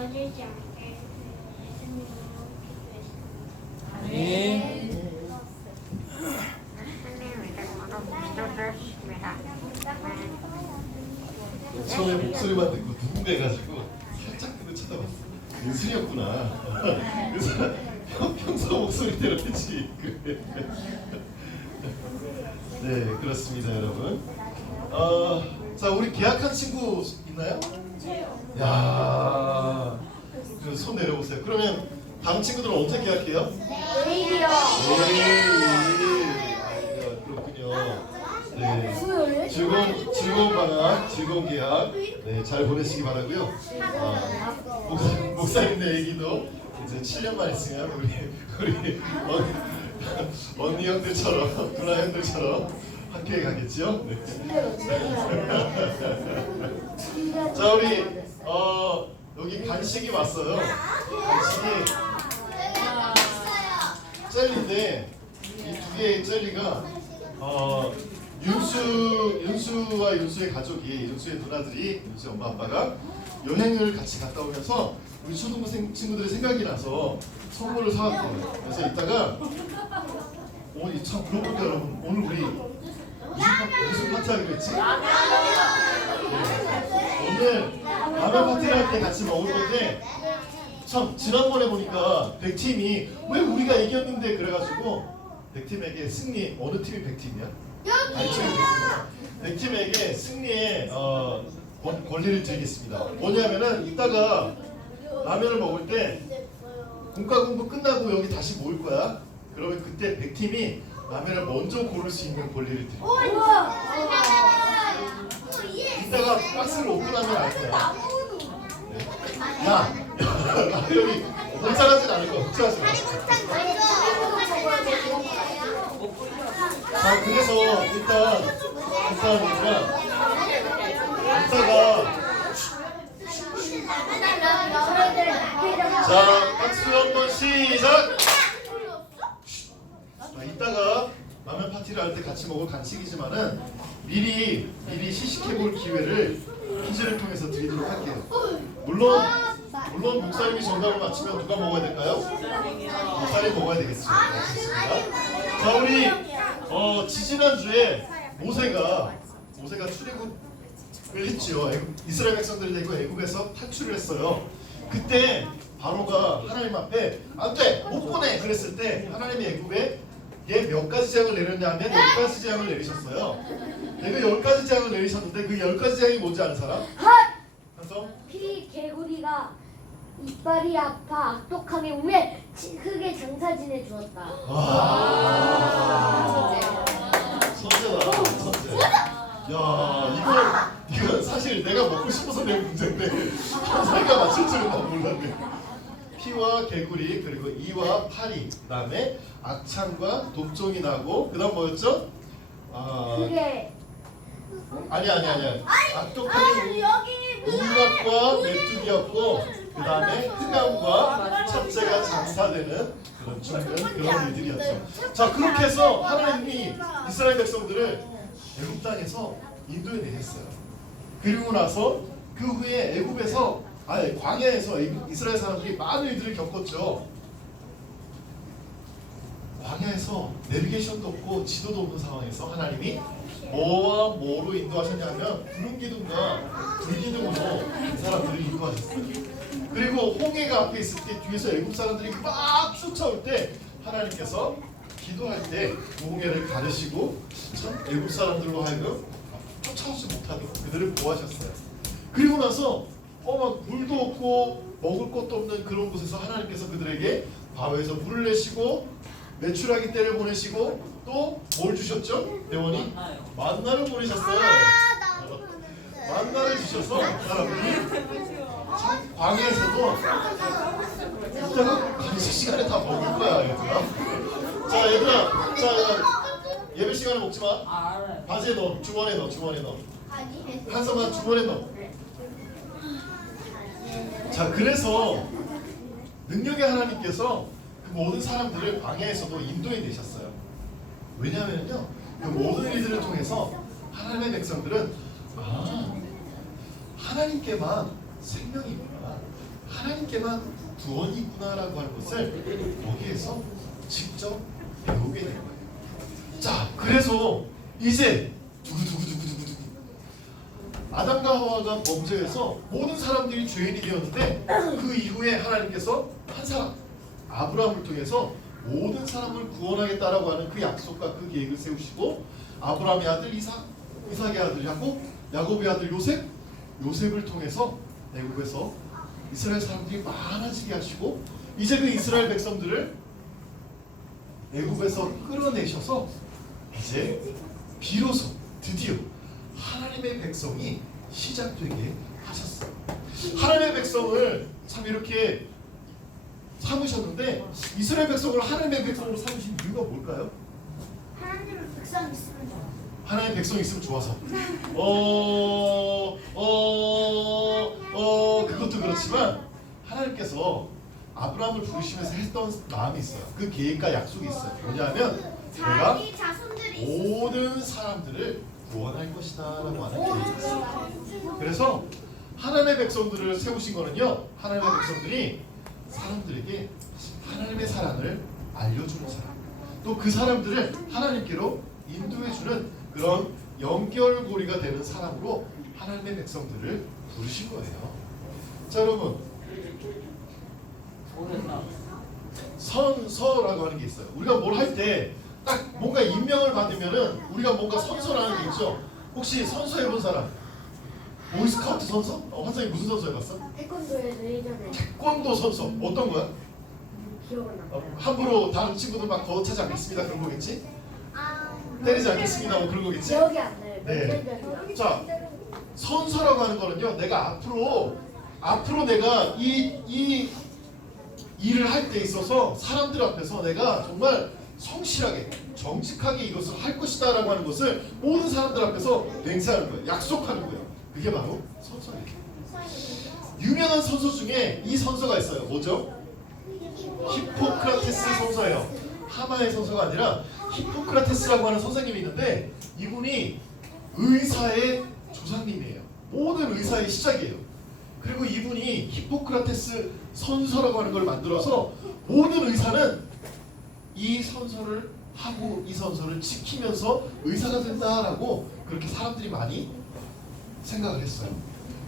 떠들지 않게 예수님으로 기도했습니다. 아멘. 처음에 목소리만 듣고 누군가 해가지고 살짝 그거 쳐다봤어. 예술이었구나. 그래서 평소 목소리대로 했지. 네, 그렇습니다, 여러분. 자, 우리 계약한 친구 있나요? 야, 그 손 내려보세요. 그러면 다른 친구들은 언제 계약해요? 내일이요. 내일. 그렇군요. 네, 즐거운 방학, 즐거운 계약, 네, 잘 보내시기 바라고요. 목사님네 얘기도 이제 7년만 있으면 우리 언니 형들처럼, 누나 형들처럼 학교에 가겠죠. 네. 자, 우리 여기 간식이 왔어요. 간식이 젤리인데 이 두 개의 젤리가 윤수와 윤수의 가족이, 윤수의 누나들이, 윤수의 엄마 아빠가 여행을 같이 갔다 오면서 우리 초등부 친구들의 생각이 나서 선물을 사왔거든요. 그래서 이따가 오늘 참 그러니까 여러분, 오늘 우리 무슨 파티 하기로 했지? 오늘 라면 파티를 할 때 같이 먹을 건데, 참 지난번에 보니까 100팀이 왜 우리가 이겼는데 그래가지고 100팀에게 승리, 어느 팀이 100팀이야? 아, 100팀에게 승리의 권리를 드리겠습니다. 뭐냐면은 이따가 라면을 먹을 때 공과 공부 끝나고 여기 다시 모일 거야. 그러면 그때 100팀이 라면을 먼저 고를 수 있는 권리를 드립니다. 이따가 박스를 오픈하면 알 거야. 네. 야, 여기 공짜하진 않을 거야. 걱정하지 마. 자, 그래서 일단 우리가 이따가 자, 박수 한번 시작. 자, 이따가 라면 파티를 할 때 같이 먹을 간식이지만은 미리 시식해볼 기회를 퀴즈를 통해서 드리도록 할게요. 물론 목사님이 정답을 맞추면 누가 먹어야 될까요? 목사님이 먹어야 되겠죠. 자, 우리 지지난주에 모세가 출애굽을 했죠. 이스라엘 백성들이 되고 애굽에서 탈출을 했어요. 그때 바로가 하나님 앞에 안 돼! 못 보내! 그랬을 때 하나님이 애굽에 얘 몇 가지 재앙을 내렸냐면 10가지 재앙을 내리셨어요. 내가 10가지 재앙을 내리셨는데 그 10가지 재앙이 뭔지 아는 사람? 그래서 피 개구리가 이빨이 아파 악독하게 우에 흙에 장사진해 주었다. 천재다, 천재. 야, 이거 사실 내가 먹고 싶어서 낸 문제인데 현사이가 맞출 줄은 난 몰랐네. 피와 개구리, 그리고 이와 파리, 그다음에 악창과 독종이 나고, 그다음 뭐였죠? 그게 아니야. 악독하게 우박과 메뚜기였고, 그다음에 흑암과 첫째가 장사되는 그런 죽는 그런 일들이었죠. 자, 그렇게 해서 하나님이 이스라엘 백성들을 애굽 땅에서 인도에 내셨어요. 그리고 나서 그 후에 애굽에서 광야에서 이스라엘 사람들이 많은 일들을 겪었죠. 광야에서 내비게이션도 없고 지도도 없는 상황에서 하나님이 뭐와 뭐로 인도하셨냐면 구름 기둥과 불 기둥으로 그 사람들을 인도하셨어요. 그리고 홍해가 앞에 있을 때 뒤에서 애굽 사람들이 막 쫓아올 때 하나님께서 기도할 때 그 홍해를 가르시고 참 애굽 사람들로 하여금 쫓아오지 못하도록 그들을 보호하셨어요. 그리고 나서 막 물도 없고 먹을 것도 없는 그런 곳에서 하나님께서 그들에게 바위에서 물을 내시고 메추라기 떼를 보내시고 또 뭘 주셨죠? 대원이 만나를 보내셨어요. 만나를 주셔서 사람들이 참 광야에서도 이따가 간식 시간에 다 먹을 거야, 얘들아. 자, 얘들아, 예배 시간에 먹지 마. 바지에 넣어, 주머니에 넣어. 한성아 주머니에 넣어. 자, 그래서 능력의 하나님께서 그 모든 사람들을 광야에서도 인도해 내셨어요. 왜냐하면요, 그 모든 일들을 통해서 하나님의 백성들은 하나님께만 생명이 있구나, 하나님께만 구원이구나라고 하는 것을 거기에서 직접 배우게 되는 거예요. 자, 그래서 이제 두구두구두구두구두구 아담과 하와가 범죄해서 모든 사람들이 죄인이 되었는데 그 이후에 하나님께서 한 사람 아브라함을 통해서 모든 사람을 구원하겠다라고 하는 그 약속과 그 계획을 세우시고 아브라함의 아들 이삭, 이삭의 아들 야곱, 야곱의 아들 요셉, 요셉을 통해서 애굽에서 이스라엘 사람들이 많아지게 하시고 이제 그 이스라엘 백성들을 애굽에서 끌어내셔서 이제 비로소 드디어 하나님의 백성이 시작되게 하셨어요. 하나님의 백성을 참 이렇게 삼으셨는데 이스라엘 백성을 하나님의 백성으로 삼으신 이유가 뭘까요? 하나님의 백성 있으면 좋아. 하나님의 백성이 있으면 좋아서 그것도 그렇지만 하나님께서 아브라함을 부르시면서 했던 마음이 있어요. 그 계획과 약속이 있어요. 뭐냐면 내가 자기 자손들이 모든 사람들을 구원할 것이다 라고 하는 계획이 있어요. 그래서 하나님의 백성들을 세우신 거는요, 하나님의 백성들이 사람들에게 하나님의 사랑을 알려주는 사람, 또 그 사람들을 하나님께로 인도해주는 그런 연결고리가 되는 사람으로 하나님의 백성들을 부르신 거예요. 자, 여러분, 선서라고 하는 게 있어요. 우리가 뭘 할 때 딱 뭔가 임명을 받으면은 우리가 뭔가 선서라는 게 있죠. 혹시 선서 해본 사람? 보이스카우트 선서? 환상이 무슨 선서 해봤어? 태권도에서 예전에 태권도 선서. 어떤 거야? 기억은 안 나요. 함부로 다른 친구들 막 거쳐지 않겠습니다 그런 거겠지? 때리지 않겠습니다 뭐 그런 거겠지? 기억이 안 나요. 네. 몇 년전이야. 자, 선서라고 하는 거는요, 내가 앞으로 내가 이 일을 할 때 있어서 사람들 앞에서 내가 정말 성실하게 정직하게 이것을 할 것이다 라고 하는 것을 모든 사람들 앞에서 맹세하는 거예요. 약속하는 거예요. 그게 바로 선서예요. 유명한 선서 중에 이 선서가 있어요. 뭐죠? 히포크라테스 선서예요. 하마의 선서가 아니라 히포크라테스라고 하는 선생님이 있는데 이분이 의사의 조상님이에요. 모든 의사의 시작이에요. 그리고 이분이 히포크라테스 선서라고 하는 걸 만들어서 모든 의사는 이 선서를 하고 이 선서를 지키면서 의사가 된다라고 그렇게 사람들이 많이 생각을 했어요.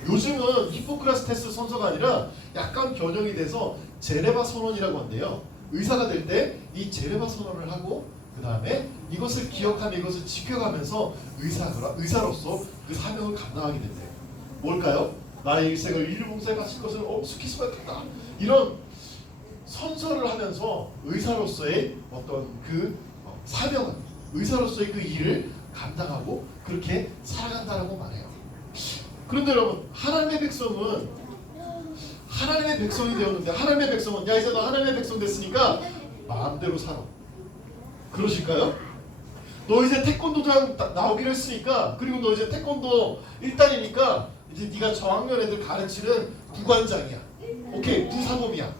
요즘은 히포크라테스 선서가 아니라 약간 변형이 돼서 제네바 선언이라고 한대요. 의사가 될 때 이 제네바 선언을 하고 그 다음에 이것을 기억하며 이것을 지켜가면서 의사로서 그 사명을 감당하게 된대요. 뭘까요? 나의 일생을 인류봉사에 바칠 것을 엄숙히 수고했다. 이런 선서를 하면서 의사로서의 어떤 그 사명은 의사로서의 그 일을 감당하고 그렇게 살아간다라고 말해요. 그런데 여러분, 하나님의 백성은 하나님의 백성이 되었는데 하나님의 백성은 야 이제 너 하나님의 백성 됐으니까 마음대로 살아. 그러실까요? 너 이제 태권도장 나오기로 했으니까 그리고 너 이제 태권도 1단이니까 이제 네가 저학년 애들 가르치는 부관장이야. 오케이, 부사범이야.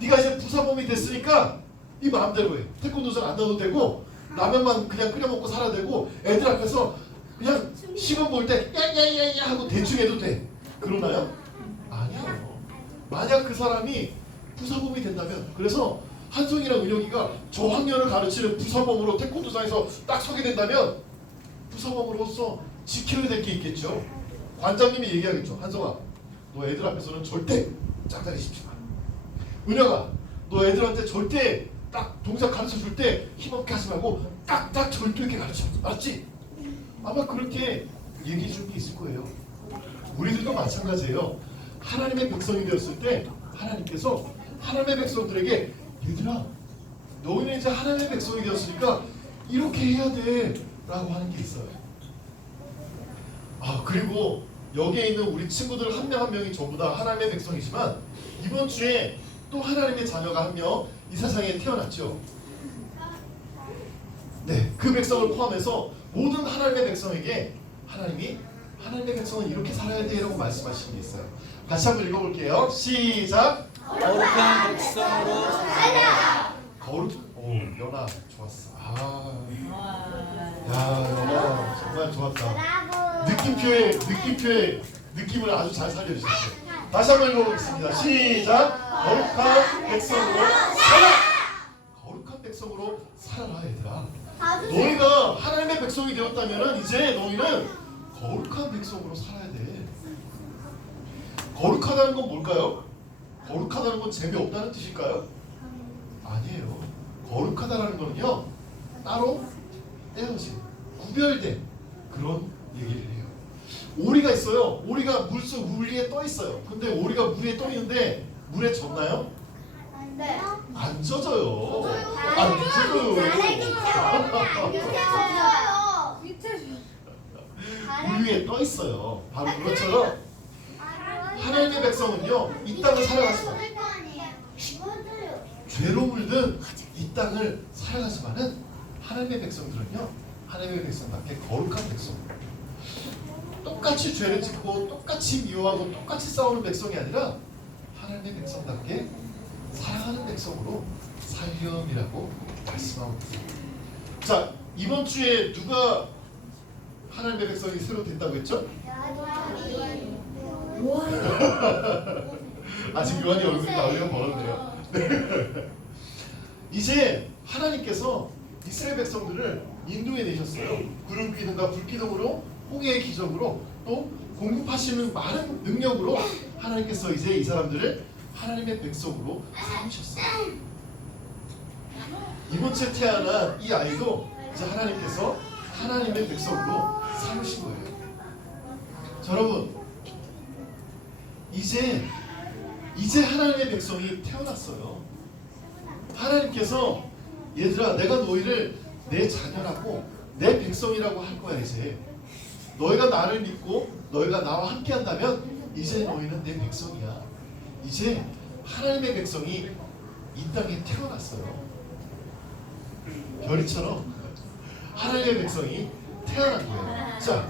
네가 이제 부사범이 됐으니까 네 마음대로 해. 태권도장 안 나도 되고 라면만 그냥 끓여 먹고 살아야 되고 애들 앞에서 그냥 시험 볼 때 야야야야 하고 대충 해도 돼. 그러나요? 아니요. 만약 그 사람이 부사범이 된다면, 그래서 한송이랑 은혁이가 저학년을 가르치는 부사범으로 태권도장에서 딱 서게 된다면 부사범으로서 지켜야 될 게 있겠죠. 관장님이 얘기하겠죠. 한송아, 너 애들 앞에서는 절대 짝다리 씹지 마. 은혁아, 너 애들한테 절대 딱 동작 가르쳐 줄 때 힘없게 하지 말고 딱딱 절대 있게 가르쳐. 알았지? 아마 그렇게 얘기해 줄 게 있을 거예요. 우리들도 마찬가지예요. 하나님의 백성이 되었을 때 하나님께서 하나님의 백성들에게 얘들아, 너희는 이제 하나님의 백성이 되었으니까 이렇게 해야 돼 라고 하는 게 있어요. 그리고 여기에 있는 우리 친구들 한 명 한 명이 전부 다 하나님의 백성이지만 이번 주에 또 하나님의 자녀가 한 명 이 세상에 태어났죠. 네, 그 백성을 포함해서 모든 하나님의 백성에게 하나님이 하나님의 백성은 이렇게 살아야 돼 라고 말씀하신 게 있어요. 같이 한번 읽어볼게요. 시작. 거룩한 백성으로 살아라. 연아 좋았어. 야, 연아 정말 좋았다. 느낌표의 느낌을 아주 잘 살려주셨어요. 다시 한번 읽어보겠습니다. 시작. 거룩한 백성으로 살아. 거룩한 백성으로 살아라 얘들아. 너희가 하나님의 백성이 되었다면 이제 너희는 거룩한 백성으로 살아야 돼. 거룩하다는 건 뭘까요? 거룩하다는 건 재미없다는 뜻일까요? 아니에요. 거룩하다라는 거는요, 따로 떼어진, 구별된 그런 얘기를 해요. 오리가 있어요. 오리가 물 위에 떠 있어요. 근데 오리가 물 위에 떠 있는데 물에 젖나요? 네. 안 젖어요. 안 젖어요. 물 위에 떠 있어요. 바로 그것처럼 하나님의 백성은요, 이 땅을 살아가지만 죄로 물든 이 땅을 살아가지만은 하나님의 백성들은요, 하나님의 백성답게 거룩한 백성. 똑같이 죄를 짓고 똑같이 미워하고 똑같이 싸우는 백성이 아니라 하나님의 백성답게 사랑하는 백성으로 살렴이라고 말씀하고 있습니다. 자, 이번 주에 누가 하나님의 백성이 새로 됐다고 했죠? 아직 요한이 얼굴이 나오기가 멀었네요. 이제 하나님께서 이스라엘 백성들을 인도해 내셨어요. 구름 기둥과 불 기둥으로, 홍해의 기적으로, 또 공급하시는 많은 능력으로 하나님께서 이제 이 사람들을 하나님의 백성으로 삼으셨어요. 이번 주에 태어난 이 아이도 이제 하나님께서 하나님의 백성으로 삼으신 거예요. 자, 여러분, 이제 하나님의 백성이 태어났어요. 하나님께서 얘들아, 내가 너희를 내 자녀라고 내 백성이라고 할 거야. 이제 너희가 나를 믿고 너희가 나와 함께 한다면 이제 너희는 내 백성이야. 이제 하나님의 백성이 이 땅에 태어났어요. 별이처럼 하나님의 백성이 태어난 거예요. 자,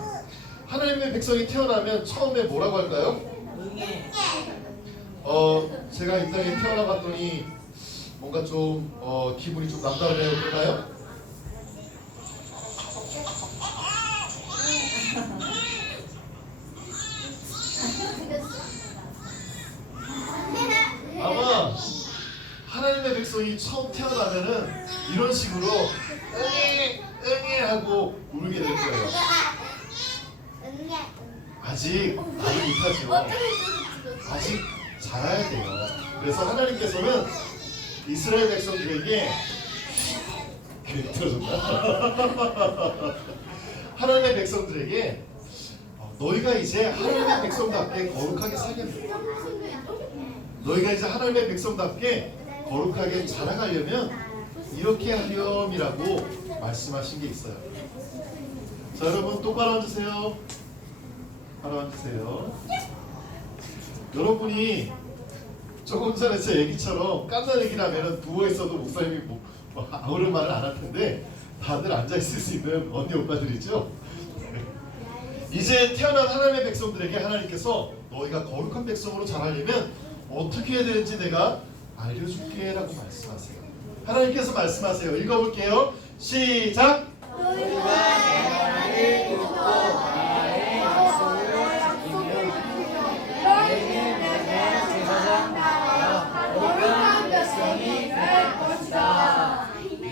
하나님의 백성이 태어나면 처음에 뭐라고 할까요? 제가 이 땅에 태어나 봤더니 뭔가 좀 기분이 좀 남다르네요. 그러나요? 아마 하나님의 백성이 처음 태어나면은 이런 식으로 응애 응애 하고 부르게 될 거예요. 아직 못하죠. 아직 자라야 돼요. 그래서 하나님께서는 이스라엘 백성들에게 들어줬나? 하나님의 백성들에게 너희가 이제 하나님의 백성답게 거룩하게 살겠다. 너희가 이제 하나님의 백성답게 거룩하게 자라가려면 이렇게 하렴이라고 말씀하신 게 있어요. 자, 여러분 똑바로 앉으세요. 바로 앉으세요. 여러분이 조금 전에 제 얘기처럼 깐난 얘기를 하면 누워있어도 목사님이 아무런 말을 안 할 텐데 다들 앉아있을 수 있는 언니 오빠들이죠. 이제 태어난 하나님의 백성들에게 하나님께서 너희가 거룩한 백성으로 자라려면 어떻게 해야 되는지 내가 알려줄게 라고 말씀하세요. 하나님께서 말씀하세요. 읽어볼게요. 시작.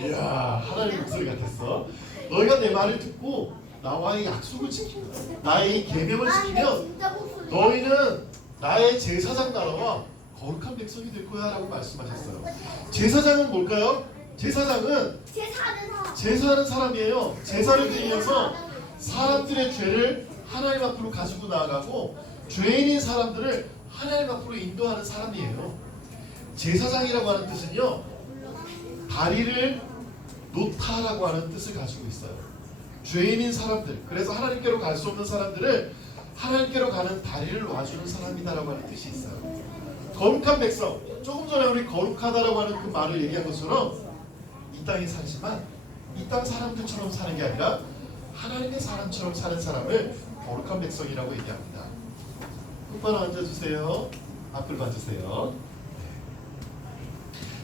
이야, 하나님 목소리 같았어. 너희가 내 말을 듣고 나와의 약속을 지키고 나의 계명을 지키면 너희는 나의 제사장 나라와 거룩한 백성이 될 거야 라고 말씀하셨어요. 제사장은 뭘까요? 제사장은 제사하는 사람이에요. 제사를 드리면서 사람들의 죄를 하나님 앞으로 가지고 나아가고 죄인인 사람들을 하나님 앞으로 인도하는 사람이에요. 제사장이라고 하는 뜻은요, 다리를 놓다라고 하는 뜻을 가지고 있어요. 죄인인 사람들, 그래서 하나님께로 갈 수 없는 사람들을 하나님께로 가는 다리를 놔주는 사람이다라고 하는 뜻이 있어요. 거룩한 백성, 조금 전에 우리 거룩하다라고 하는 그 말을 얘기한 것처럼 이 땅에 살지만 이 땅 사람들처럼 사는 게 아니라 하나님의 사람처럼 사는 사람을 거룩한 백성이라고 얘기합니다. 똑바로 앉아주세요. 앞을 봐주세요.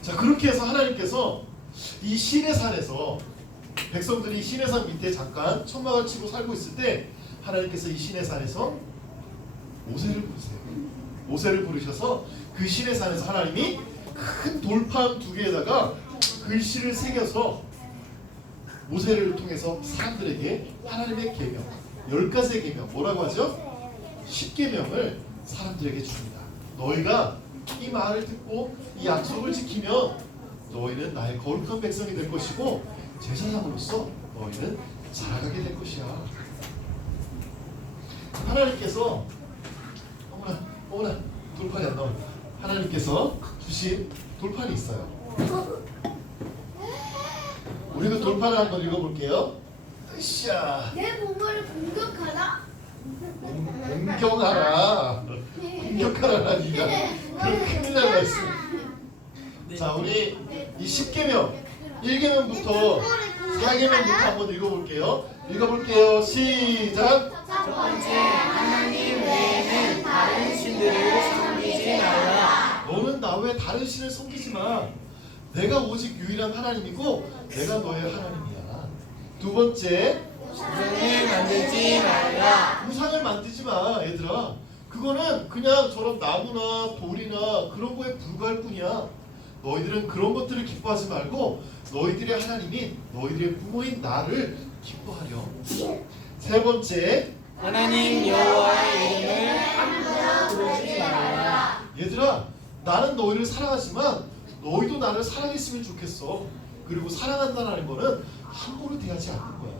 자, 그렇게 해서 하나님께서 이 시내산에서 백성들이 시내산 밑에 잠깐 천막을 치고 살고 있을 때 하나님께서 이 시내산에서 모세를 부르세요. 모세를 부르셔서 그 시내산에서 하나님이 큰 돌판 2개에다가 글씨를 새겨서 모세를 통해서 사람들에게 하나님의 계명 10가지의 계명 뭐라고 하죠? 10계명을 사람들에게 줍니다. 너희가 이 말을 듣고 이 약속을 지키면 너희는 나의 거룩한 백성이 될 것이고 제사장으로서 너희는 자라가게 될 것이야. 하나님께서 어머나 돌판이 안 나온다. 하나님께서 주신 돌판이 있어요. 우리 그 돌판을 한번 읽어볼게요. 으쌰. 내 몸을 공격하라. 공격하라. 공격하라 니가. 그럼 큰일 날 말씀. 자 우리 이 10계명 1계명부터 4계명부터 한번 읽어볼게요. 시작. 첫 번째, 하나님 외에는 다른 신들을 섬기지 말라. 너는 나 외에 다른 신을 섬기지 마. 내가 오직 유일한 하나님이고 내가 너의 하나님이야. 두 번째, 우상을 만들지 말라. 우상을 만들지 마 얘들아. 그거는 그냥 저런 나무나 돌이나 그런 거에 불과할 뿐이야. 너희들은 그런 것들을 기뻐하지 말고 너희들의 하나님인 너희들의 부모인 나를 기뻐하려. 세 번째, 하나님 여호와의 이름을 함부로 부르지 말라. 얘들아 나는 너희를 사랑하지만 너희도 나를 사랑했으면 좋겠어. 그리고 사랑한다는 거는 함부로 대하지 않는 거야.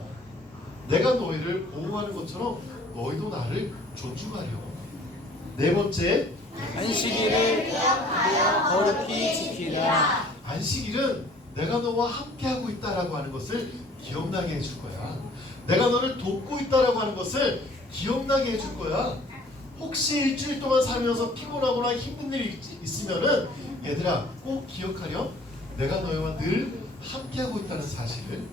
내가 너희를 보호하는 것처럼 너희도 나를 존중하려. 네 번째, 안식일을 거룩히 지키라. 안식일은 내가 너와 함께하고 있다라고 하는 것을 기억나게 해줄 거야. 내가 너를 돕고 있다라고 하는 것을 기억나게 해줄 거야. 혹시 일주일 동안 살면서 피곤하거나 힘든 일이 있으면은 얘들아 꼭 기억하렴. 내가 너희와 늘 함께하고 있다는 사실을.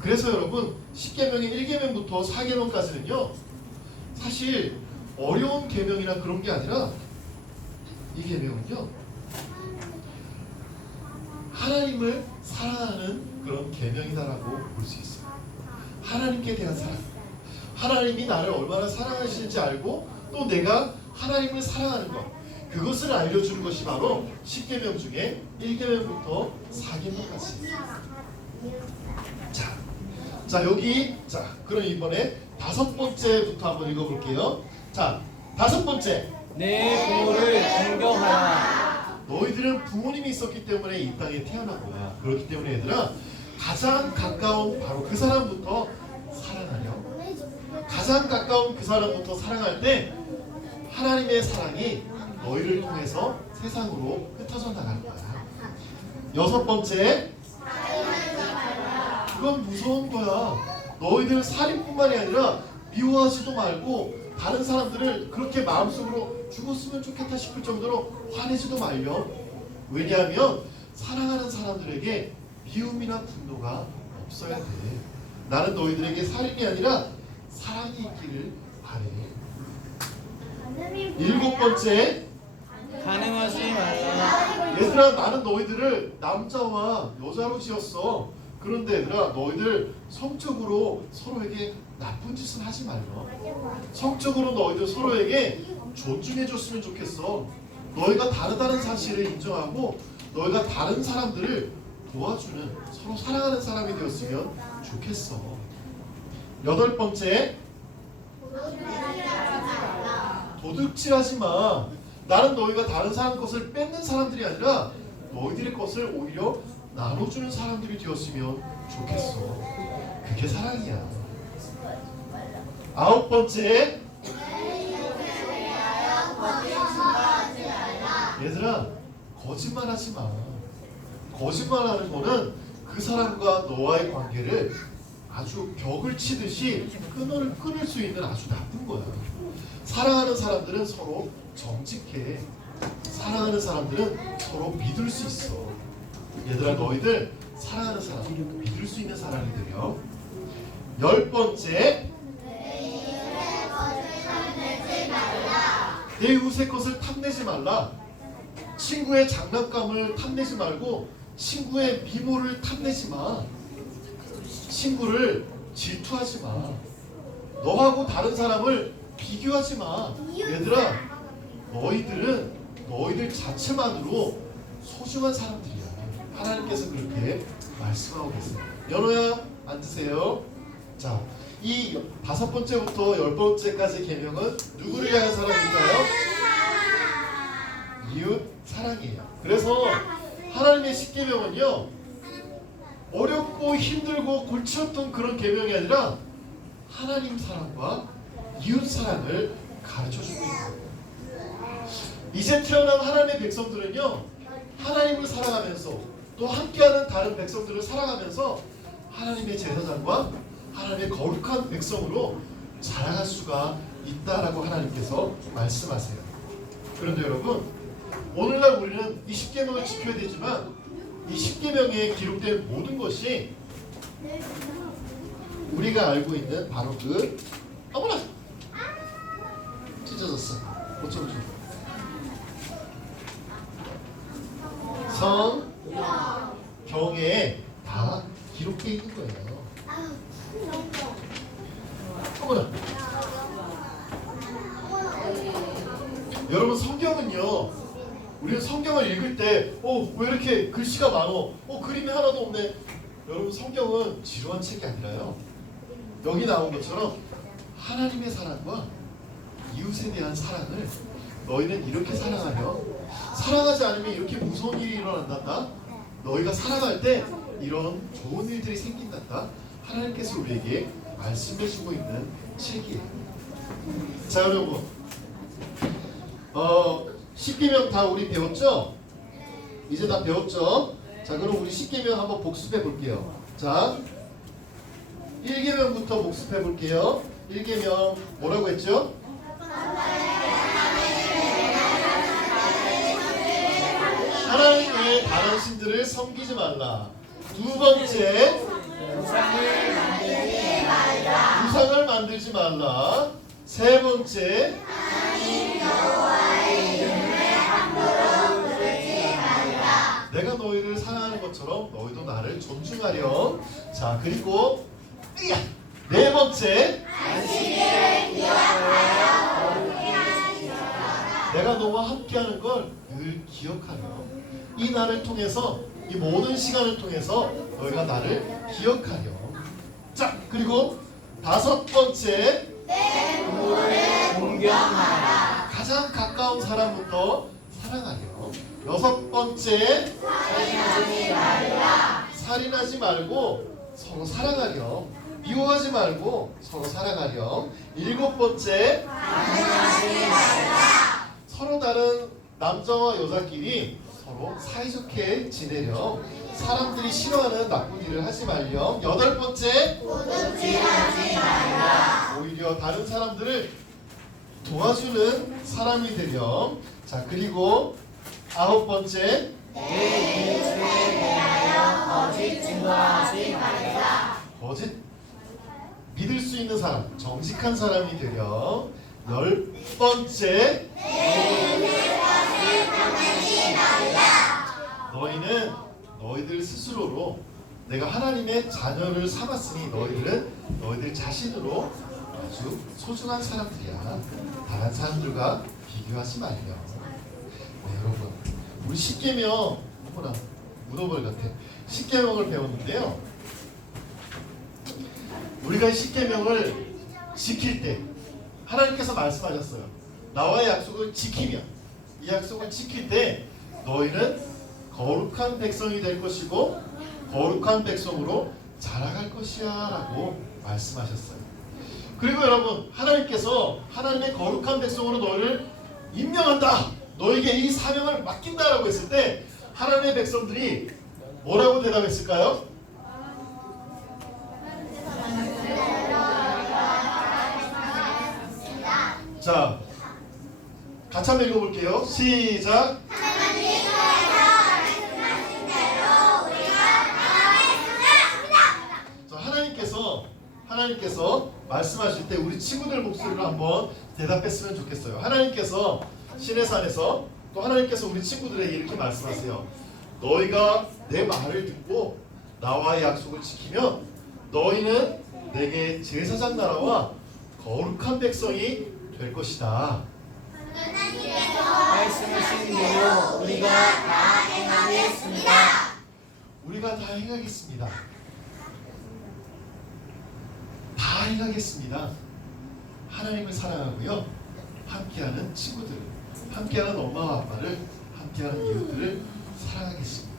그래서 여러분 10계명의 1계명부터 4계명까지는요 사실 어려운 계명이나 그런 게 아니라 이 계명은요 하나님을 사랑하는 그런 계명이다라고 볼 수 있어요. 하나님께 대한 사랑. 하나님이 나를 얼마나 사랑하시는지 알고 또 내가 하나님을 사랑하는 것. 그것을 알려주는 것이 바로 10계명 중에 1계명부터 4계명까지. 자 여기 그럼 이번에 5번째부터 한번 읽어볼게요. 자 5번째. 내 부모를 존경하라. 너희들은 부모님이 있었기 때문에 이 땅에 태어난 거야. 그렇기 때문에 얘들아 가장 가까운 바로 그 사람부터 사랑하려. 가장 가까운 그 사람부터 사랑할 때 하나님의 사랑이 너희를 통해서 세상으로 흩어져 나갈 거야. 6번째, 그건 무서운 거야. 너희들 살인뿐만이 아니라 미워하지도 말고 다른 사람들을 그렇게 마음속으로 죽었으면 좋겠다 싶을 정도로 화내지도 말려. 왜냐하면 사랑하는 사람들에게 미움이나 분노가 없어야 돼. 나는 너희들에게 살인이 아니라 사랑이 있기를 바래. 7번째, 가늠하지 말라. 얘들아 나는 너희들을 남자와 여자로 지었어. 그런데 얘들아 너희들 성적으로 서로에게 나쁜 짓은 하지 말라. 성적으로 너희들 서로에게 존중해줬으면 좋겠어. 너희가 다르다는 사실을 인정하고 너희가 다른 사람들을 도와주는 서로 사랑하는 사람이 되었으면 좋겠어. 8번째, 도둑질하지 마. 나는 너희가 다른 사람 것을 뺏는 사람들이 아니라 너희들의 것을 오히려 나눠주는 사람들이 되었으면 좋겠어. 그게 사랑이야. 9번째, 얘들아 거짓말하지 마. 거짓말하는 거는 그 사람과 너와의 관계를 아주 벽을 치듯이 끊을 수 있는 아주 나쁜 거야. 사랑하는 사람들은 서로 정직해. 사랑하는 사람들은 서로 믿을 수 있어. 얘들아 너희들 사랑하는 사람, 믿을 수 있는 사람이 되려. 10번째, 내 이웃의 것을 탐내지 말라. 친구의 장난감을 탐내지 말고 친구의 미모를 탐내지 마. 친구를 질투하지 마. 너하고 다른 사람을 비교하지 마. 얘들아 너희들은 너희들 자체만으로 소중한 사람들이야. 하나님께서 그렇게 말씀하고 계세요. 연호야 앉으세요. 자, 이 5번째부터 10번째까지 계명은 누구를 향한 사랑일까요? 이웃 사랑이에요. 그래서 하나님의 십계명은요, 어렵고 힘들고 골치 아픈 그런 계명이 아니라 하나님 사랑과 이웃 사랑을 가르쳐주고 있는 거예요. 이제 태어난 하나님의 백성들은요, 하나님을 사랑하면서 또 함께하는 다른 백성들을 사랑하면서 하나님의 제사장과 하나님의 거룩한 백성으로 자라갈 수가 있다라고 하나님께서 말씀하세요. 그런데 여러분, 오늘날 우리는 이 십계명을 지켜야 되지만 이 십계명에 기록된 모든 것이 우리가 알고 있는 바로 그 어머나 찢어졌어. 어쩜 좀 성경에 다 기록되어 있는 거예요. 어머나. 여러분, 성경은요, 우리는 성경을 읽을 때 왜 이렇게 글씨가 많어? 그림이 하나도 없네. 여러분, 성경은 지루한 책이 아니라요, 여기 나온 것처럼 하나님의 사랑과 이웃에 대한 사랑을 너희는 이렇게 사랑하며 사랑하지 않으면 이렇게 무서운 일이 일어난단다. 너희가 사랑할 때 이런 좋은 일들이 생긴단다. 하나님께서 우리에게 말씀해주고 있는 책이에요. 자, 여러분, 십계명 다 우리 배웠죠? 이제 다 배웠죠? 자, 그럼 우리 십계명 한번 복습해 볼게요. 자, 1계명부터 복습해 볼게요. 1계명 뭐라고 했죠? 하나님 외에 다른 신들을 섬기지 말라. 두 번째, 우상을 만들지 말라. 세 번째, 내가 너희를 사랑하는 것처럼 너희도 나를 존중하렴. 자, 그리고 네 번째, 내가 너와 함께하는 걸 늘 기억하렴. 이 날을 통해서, 이 모든 시간을 통해서 너희가 나를 기억하렴. 자, 그리고 다섯 번째, 내 부모를 존경하라. 가장 가까운 사람부터 사랑하렴. 여섯 번째, 살인하지 말고 서로 사랑하렴. 미워하지 말고 서로 사랑하렴. 일곱 번째, 서로 다른 남자와 여자끼리 서로 사이좋게 지내렴. 사람들이 싫어하는 나쁜 일을 하지 말렴. 여덟 번째, 도둑질하지 말라. 오히려 다른 사람들을 도와주는 사람이 되렴. 자, 그리고 아홉 번째, 내 이웃에 대하여 거짓 증거하지 말라. 거짓 믿을 수 있는 사람, 정직한 사람이 되렴. 열 번째, 너희는 너희들 스스로로 내가 하나님의 자녀를 삼았으니 너희들은 너희들 자신으로 아주 소중한 사람들이야. 다른 사람들과 비교하지 말렴. 네, 여러분, 우리 십계명, 어머나 문어벌 같아. 십계명을 배웠는데요, 우리가 이 십계명을 지킬 때 하나님께서 말씀하셨어요. 나와의 약속을 지키면, 이 약속을 지킬 때 너희는 거룩한 백성이 될 것이고 거룩한 백성으로 자라갈 것이야 라고 말씀하셨어요. 그리고 여러분, 하나님께서 하나님의 거룩한 백성으로 너희를 임명한다, 너에게 이 사명을 맡긴다 라고 했을 때 하나님의 백성들이 뭐라고 대답했을까요? 자, 같이 한번 읽어볼게요. 시작. 자, 하나님께서 말씀하실 때 우리 친구들 목소리로 한번 대답했으면 좋겠어요. 하나님께서 시내산에서 또 하나님께서 우리 친구들에게 이렇게 말씀하세요. 너희가 내 말을 듣고 나와의 약속을 지키면 너희는 내게 제사장 나라와 거룩한 백성이 될 것이다. 말씀하신 대로 우리가 다 행하겠습니다. 우리가 다 행하겠습니다. 다 행하겠습니다. 하나님을 사랑하고요. 함께하는 친구들, 함께하는 엄마와 아빠를, 함께하는 이웃들을 사랑하겠습니다.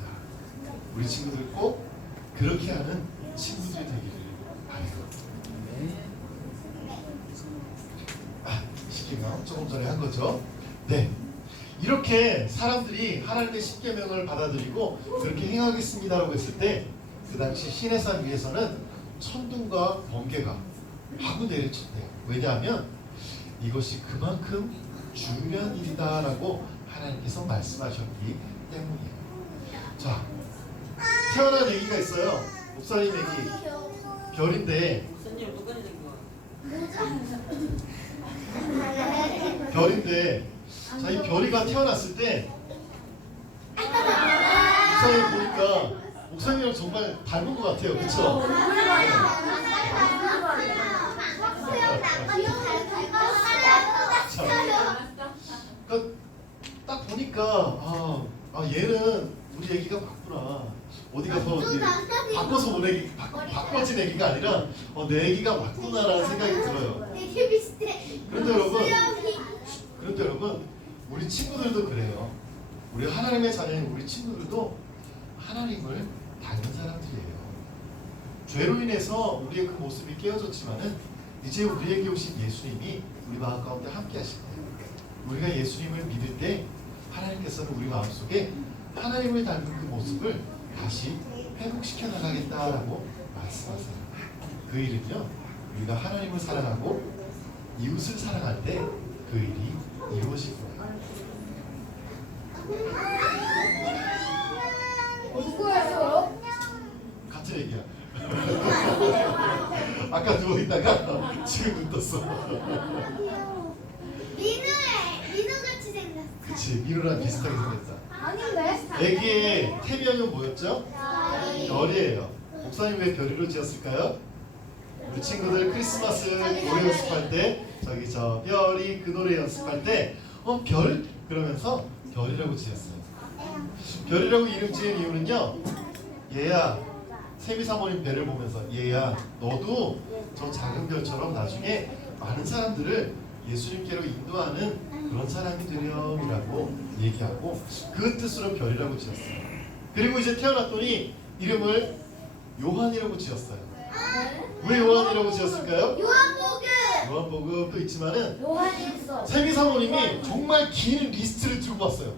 우리 친구들 꼭 그렇게 하는 친구들이 되기를 바라요. 십계명 조금 전에 한 거죠. 네, 이렇게 사람들이 하나님의 십계명을 받아들이고 그렇게 행하겠습니다라고 했을 때 그 당시 시내산 위에서는 천둥과 번개가 마구 내리쳤대요. 왜냐하면 이것이 그만큼 중요한 일이다라고 하나님께서 말씀하셨기 때문이에요. 자, 태어난 아기가 있어요. 목사님 아기 별인데 자, 이 별이가 태어났을 때 목사님 보니까 목사님이랑 정말 닮은 것 같아요. 그렇죠? 그러니까 딱 보니까 얘는 우리 애기가 맞구나. 어디 가서 이제 바꿔서 보내기 바꿔진 애기가 아니라 내 애기가 맞구나라는 생각이 들어요. 되게 비슷해. 그런데 여러분 우리 친구들도 그래요. 우리 하나님의 자녀인 우리 친구들도 하나님을 닮은 사람들이에요. 죄로 인해서 우리의 그 모습이 깨어졌지만은 이제 우리에게 오신 예수님이 우리 마음 가운데 함께 하실 거예요. 우리가 예수님을 믿을 때 하나님께서는 우리 마음속에 하나님을 닮은 그 모습을 다시 회복시켜 나가겠다라고 말씀하세요. 그 일은요, 우리가 하나님을 사랑하고 이웃을 사랑할 때 그 일이 이루어질 거예요. 누구예요? 같은 얘기야. 아까 누워 있다가 지금 눈 떴어. 민우같이 생겼어. 그치, 미루랑 비슷하게 생겼다. 아닌데? 애기의 태명은 뭐였죠? 별이에요. 목사님 왜 별이로 지었을까요? 우리 친구들 크리스마스 노래 연습할 때 저기 저 별이 그 노래 연습할 때 별? 그러면서 별이라고 지었어요. 별이라고 이름 지은 이유는요, 얘야, 세미 사모님 배를 보면서 얘야, 너도 저 작은 별처럼 나중에 많은 사람들을 예수님께로 인도하는 그런 사람이 되렴이라고 얘기하고 그 뜻으로 별이라고 지었어요. 그리고 이제 태어났더니 이름을 요한이라고 지었어요. 왜 요한이라고 지었을까요? 요한복음도 있지만은 세미 사모님이 정말 긴 리스트를 들고 왔어요.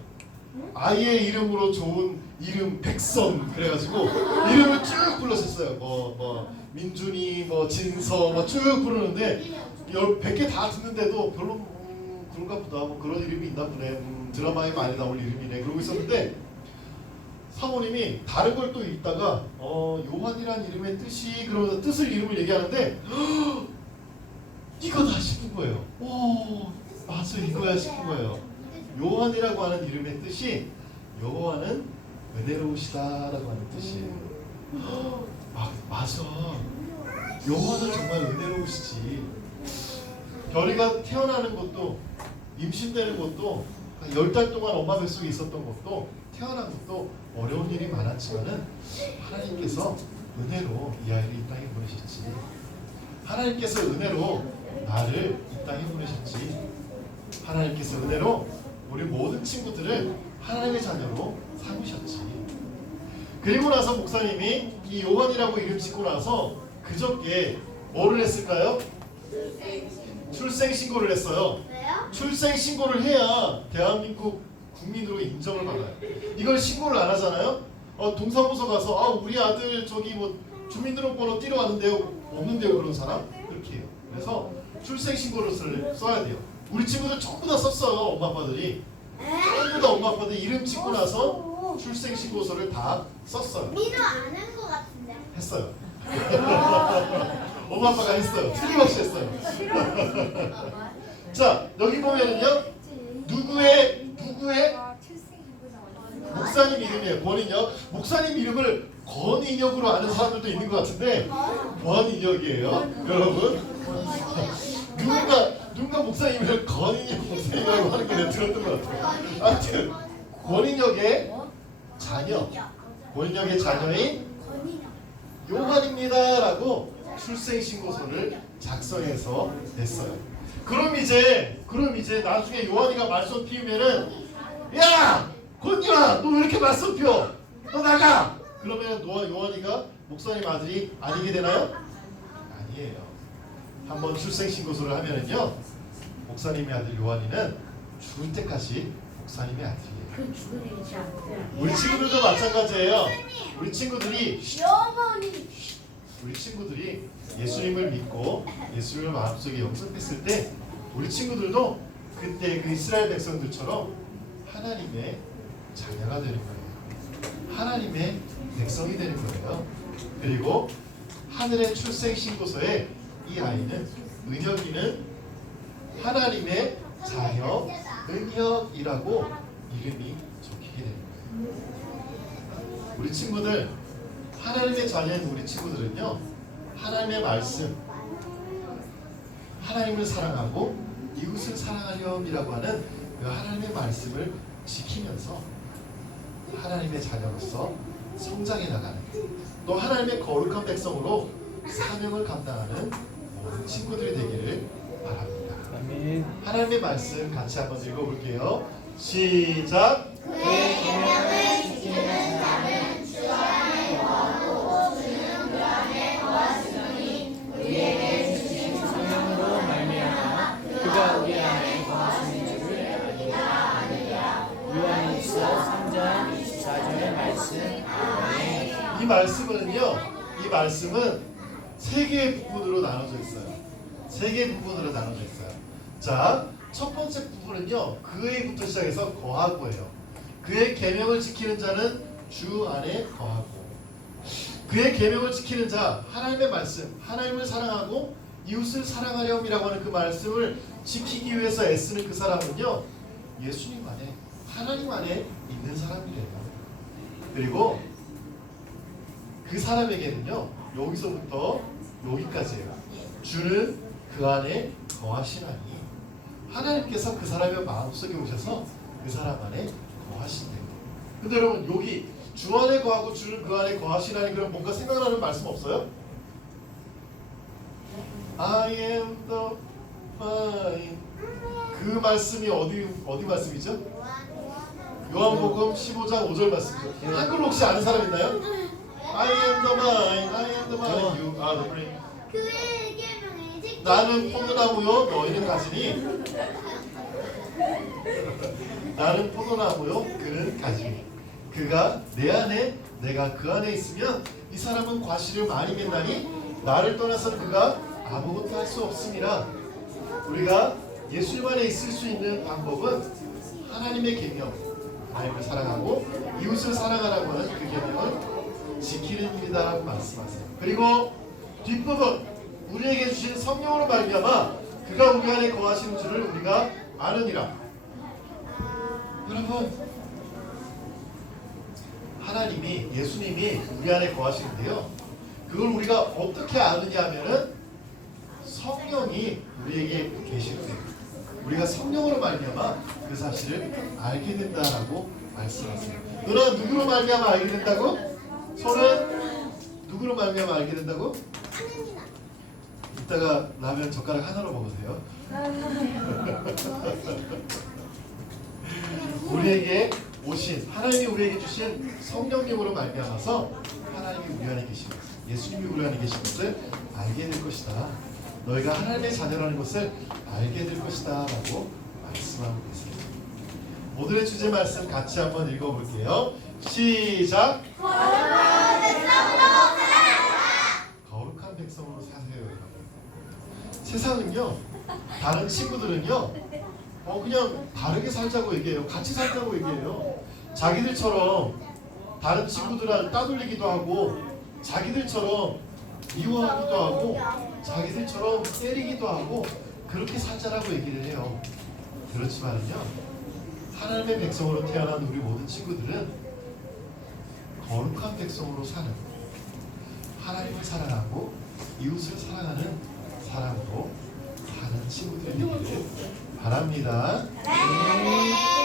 아이의 이름으로 좋은 이름 100선 그래가지고 이름을 쭉 불렀었어요. 뭐 민준이, 뭐 진서, 뭐 쭉 부르는데 100개 다 듣는데도 별로 그런가 보다. 뭐 그런 이름이 있나 보네. 드라마에 많이 나올 이름이네. 그러고 있었는데 사모님이 다른 걸 또 읽다가 요한이란 이름의 뜻이 그러면서 이름을 얘기하는데 이거다 싶은 거예요. 맞아, 이거야 싶은 거예요. 요한이라고 하는 이름의 뜻이 여호와는 은혜로우시다라고 하는 뜻이에요. 맞아. 여호와는 정말 은혜로우시지. 별이가 태어나는 것도, 임신되는 것도, 10달 동안 엄마 뱃속에 있었던 것도, 태어난 것도 어려운 일이 많았지만은 하나님께서 은혜로 이 아이를 이 땅에 보내셨지. 하나님께서 은혜로 나를 이 땅에 보내셨지. 하나님께서 은혜로 우리 모든 친구들을 하나님의 자녀로 삼으셨지. 그리고 나서 목사님이 이 요한이라고 이름 짓고 나서 그저께 뭐를 했을까요? 출생신고를 했어요. 왜요? 출생신고를 해야 대한민국 국민으로 인정을 받아요. 이걸 신고를 안 하잖아요. 동사무소 가서 우리 아들 저기 뭐 주민등록번호 띄러 왔는데요, 없는데요, 그런 사람? 그렇게 해요. 그래서 출생신고를 써야 돼요. 우리 친구들 전부 다 썼어요. 엄마 아빠들이 전부 다 엄마 아빠들 이름 짓고 나서 출생신고서를 다 썼어요. 민우 안 한 거 같은데. 했어요. 엄마 아빠가 했어요. 틀림없이 했어요. 자, 여기 보면은요, 누구의 목사님 이름이에요. 권인혁. 목사님 이름을 권인혁으로 아는 사람들도 있는 것 같은데 권인혁이에요. 여러분, 누군가 목사님을 권인혁 목사님이라고 하는 게 내가 들었던 것 같아요. 아무튼 권인혁의 자녀, 권인혁의 자녀인 요한입니다라고 출생신고서를 작성해서 냈어요. 그럼 이제 나중에 요한이가 말썽 피우면은 야! 권인혁아 너 왜 이렇게 말썽 피워? 너 나가! 그러면 요한이가 목사님 아들이 아니게 되나요? 아니에요. 한번 출생신고서를 하면은요 목사님의 아들 요한이는 죽을 때까지 목사님의 아들이에요. 우리 친구들도 마찬가지예요. 우리 친구들이 예수님을 믿고 예수님을 마음속에 영접했을 때 우리 친구들도 그때 그 이스라엘 백성들처럼 하나님의 자녀가 되는 거예요. 하나님의 백성이 되는 거예요. 그리고 하늘의 출생신고서에 이 아이는 은혁이는 하나님의 자녀 은혁이라고 이름이 적히게 되는 거예요. 우리 친구들 하나님의 자녀인 우리 친구들은요 하나님의 말씀 하나님을 사랑하고 이웃을 사랑하렴이라고 하는 그 하나님의 말씀을 지키면서 하나님의 자녀로서 성장해 나가는 또 하나님의 거룩한 백성으로 사명을 감당하는 모든 친구들이 되기를 바랍니다. 아멘. 하나님의 말씀 같이 한번 읽어볼게요. 시작. 그의 계명을 지키는 자는 주 안에 거하고 주는 그 안에 거하시노니 우리에게 주신 성령으로 말미암아 그가 우리 안에 거하시는 줄을 아느니라. 요한일서 3장 24절의 말씀. 아멘. 이 말씀은 세 개의 부분으로 나눠져 있어요. 세 개의 부분으로 나눠져 있어요. 자, 첫 번째 부분은요. 그의부터 시작해서 거하고예요. 그의 계명을 지키는 자는 주 안에 거하고 그의 계명을 지키는 자 하나님의 말씀 하나님을 사랑하고 이웃을 사랑하렴이라고 하는 그 말씀을 지키기 위해서 애쓰는 그 사람은요. 예수님 안에 하나님 안에 있는 사람이래요. 그리고 그 사람에게는요. 여기서부터 여기까지예요. 주는 그 안에 거하시나니 하나님께서 그 사람의 마음속에 오셔서 그 사람 안에 거하신대요. 근데 여러분 여기 주 안에 거하고 주는 그 안에 거하시나니 그럼 뭔가 생각나는 말씀 없어요? I am the vine 그 말씀이 어디 말씀이죠? 요한복음 15장 5절 말씀이죠. 한글 혹시 아는 사람 있나요? I am the vine, I am the vine, you are the branch. 그의 계명을 지키는 나는 포도나무요, 너희는 가지니. 나는 포도나무요, 그는 가지니. 그가 내 안에, 내가 그 안에 있으면 이 사람은 과실을 많이 맺나니 나를 떠나서는 그가 아무것도 할 수 없습니다. 우리가 예수님 안에 있을 수 있는 방법은 하나님의 계명, 하나님을 사랑하고 이웃을 사랑하라고 하는 그 계명을 지키는 일이다라고 말씀하세요. 그리고 뒷부분 우리에게 주신 성령으로 말미암아 그가 우리 안에 거하시는 줄을 우리가 아느니라. 여러분 하나님이 예수님이 우리 안에 거하시는데요. 그걸 우리가 어떻게 아느냐 하면은 성령이 우리에게 계실 때 우리가 성령으로 말미암아 그 사실을 알게 된다라고 말씀하세요. 너는 누구로 말미암아 알게 된다고? 손은 누구로 말미암아 알게 된다고? 이따가 라면 젓가락 하나로 먹으세요. 우리에게 오신 하나님이 우리에게 주신 성령님으로 말미암아서 하나님이 우리 안에 계신 예수님이 우리 안에 계신 것을 알게 될 것이다. 너희가 하나님의 자녀라는 것을 알게 될 것이다 라고 말씀하고 계세요. 오늘의 주제 말씀 같이 한번 읽어볼게요. 시작. 거룩한 백성으로 사세요. 여러분. 세상은요 다른 친구들은요 그냥 다르게 살자고 얘기해요. 같이 살자고 얘기해요. 자기들처럼 다른 친구들한테 따돌리기도 하고 자기들처럼 미워하기도 하고 자기들처럼 때리기도 하고 그렇게 살자라고 얘기를 해요. 그렇지만요 하나님의 백성으로 태어난 우리 모든 친구들은 거룩한 백성으로 사는 하나님을 사랑하고 이웃을 사랑하는 사람으로 사는 친구들이 되기를 바랍니다. 네.